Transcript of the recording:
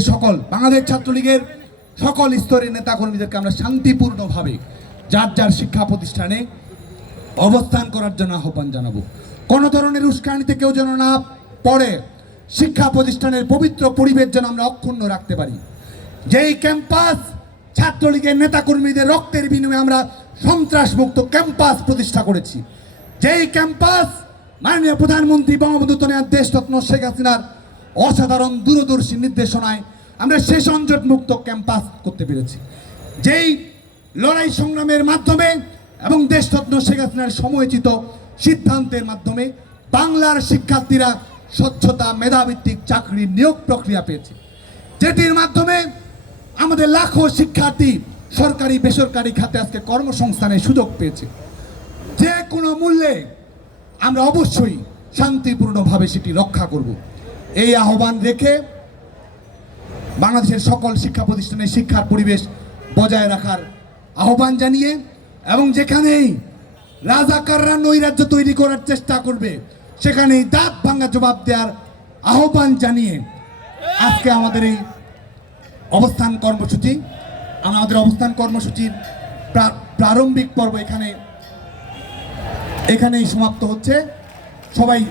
ছাত্রলীগের সকল, বাংলাদেশ ছাত্রলীগের সকল স্তরের নেতাকর্মীদেরকে আমরা শান্তিপূর্ণভাবে যার যার শিক্ষা প্রতিষ্ঠানে অবস্থান করার জন্য আহ্বান জানাব। কোনো ধরনের উস্কানিতে কেউ যেন না পড়ে, শিক্ষা প্রতিষ্ঠানের পবিত্র পরিবেশ যেন আমরা অক্ষুণ্ণ রাখতে পারি। যেই ক্যাম্পাস ছাত্রলীগের নেতাকর্মীদের রক্তের বিনিময়ে আমরা সন্ত্রাস মুক্ত ক্যাম্পাস প্রতিষ্ঠা করেছি। যেই ক্যাম্পাস মাননীয় প্রধানমন্ত্রী বঙ্গবন্ধু তনয়ার দেশরত্ন শেখ হাসিনার অসাধারণ দূরদর্শী নির্দেশনায় আমরা শেষ অঞ্জট মুক্ত ক্যাম্পাস করতে পেরেছি। যেই লড়াই সংগ্রামের মাধ্যমে এবং দেশরত্ন শেখ হাসিনার সময়োচিত সিদ্ধান্তের মাধ্যমে বাংলার শিক্ষার্থীরা স্বচ্ছতা, মেধাভিত্তিক চাকরির নিয়োগ প্রক্রিয়া পেয়েছে। যেটির মাধ্যমে আমাদের লাখো শিক্ষার্থী সরকারি, বেসরকারি খাতে আজকে কর্মসংস্থানের সুযোগ পেয়েছে। যে কোনো মূল্যে আমরা অবশ্যই শান্তিপূর্ণভাবে সেটি রক্ষা করব। এই আহ্বান রেখে বাংলাদেশের সকল শিক্ষা প্রতিষ্ঠানে শিক্ষার পরিবেশ বজায় রাখার আহ্বান জানিয়ে এবং যেখানেই রাজাকাররা নৈরাজ্য তৈরি করার চেষ্টা করবে, সেখানেই দাঁত ভাঙ্গা জবাব দেওয়ার আহ্বান জানিয়ে আজকে আমাদের এই অবস্থান কর্মসূচি, আমাদের অবস্থান কর্মসূচির প্রা- প্রারম্ভিক পর্ব এখানে, এখানেই সমাপ্ত হচ্ছে। সবাই